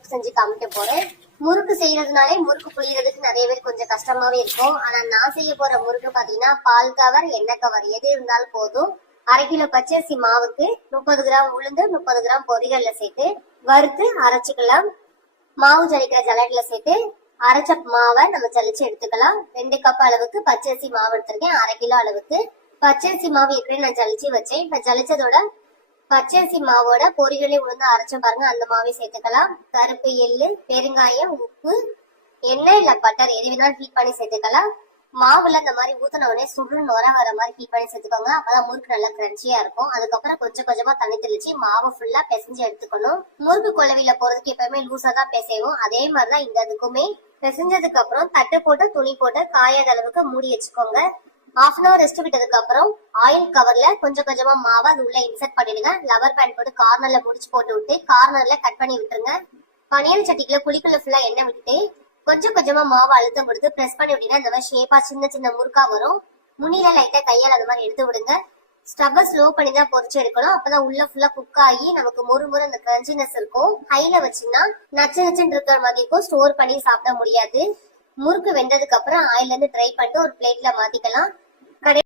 முறுக்கு செஞ்சு காமிக்க போறேன். முறுக்கு செய்யறதுனாலே முறுக்கு புளியறதுக்கு நிறைய பேர் கொஞ்சம் கஷ்டமாவே இருக்கும். ஆனா நான் செய்ய போற முறுக்கு பாத்தீங்கன்னா பால் கவர் எண்ணெய் கவர் எது இருந்தாலும் போதும். 1/2 கிலோ பச்சரிசி மாவுக்கு 30 கிராம் உளுந்து 30 கிராம் பொரிகல்ல சேர்த்து வறுத்து அரைச்சிக்கலாம். மாவு ஜலிக்கிற ஜலட்ல சேர்த்து அரைச்ச மாவை நம்ம ஜலிச்சு எடுத்துக்கலாம். 2 கப் அளவுக்கு பச்சரிசி மாவு எடுத்திருக்கேன். 1/2 கிலோ அளவுக்கு பச்சரிசி மாவு ஏற்கனவே நான் ஜலிச்சு வச்சேன். இப்ப ஜலிச்சதோட பச்சரிசி மாவோட பொரிகளை உளுந்து அரைச்ச பாருங்க, அந்த மாவை சேர்த்துக்கலாம். கருப்பு எள்ளு, பெருங்காயம், உப்பு, எண்ணெய் இல்ல பட்டர் எது வேணாலும் ஹீட் பண்ணி சேர்த்துக்கலாம். மாவுல இந்த மாதிரி ஊத்தின உடனே சுருள் நுர வர மாதிரி ஹீட் பண்ணி சேர்த்துக்கோங்க. அப்பதான் முறுக்கு நல்லா கிரன்ச்சியா இருக்கும். அதுக்கப்புறம் கொஞ்சம் கொஞ்சமா தண்ணி தெளிச்சு மாவு ஃபுல்லா பிசைஞ்சு எடுத்துக்கணும். முறுக்கு குழவில போறதுக்கு எப்பவுமே லூசா தான் பிசைவோம். அதே மாதிரிதான் இந்த இதுக்குமே பிசைஞ்சதுக்கு அப்புறம் தட்டு போட்டு துணி போட்டு காயாத அளவுக்கு மூடி வச்சுக்கோங்க. 1/2 hour ரெஸ்ட் விட்டதுக்கு அப்புறம் ஆயில் கவர்ல கொஞ்சம் கொஞ்சமா மாவை அது உள்ள இன்சர்ட் பண்ணிடுங்க. லவர் பேண்ட் போட்டு கார்னர்ல முடிச்சு போட்டு விட்டு கார்னர்ல கட் பண்ணி விட்டுருங்க. பனியல் சட்டிக்குள்ள குழிக்குள்ள ஃபுல்லா எண்ணெய் விட்டுட்டு கொஞ்சம் கொஞ்சமா மாவு அழுத்தம் கொடுத்து பிரஸ் பண்ணி விட்டீங்கன்னா இந்த மாதிரி ஷேப்பா சின்ன சின்ன முறுக்கா வரும். முன்னில லைட்டா கையால் அந்த மாதிரி எடுத்து விடுங்க. ஸ்டவ்வை ஸ்லோ பண்ணி தான் பொரிச்சு எடுக்கணும். அப்பதான் உள்ள ஃபுல்லா குக் ஆகி நமக்கு முறு அந்த கிரன்ச்சினஸ் இருக்கும். ஹைல வச்சீங்கன்னா நச்சு நச்சுன்னு இருக்கிற மாதிரி இருக்கும். ஸ்டோர் பண்ணி சாப்பிட முடியாது. முறுக்கு வெந்ததுக்கு அப்புறம் ஆயில இருந்து ட்ரை பண்ணிட்டு ஒரு பிளேட்ல மாத்திக்கலாம்.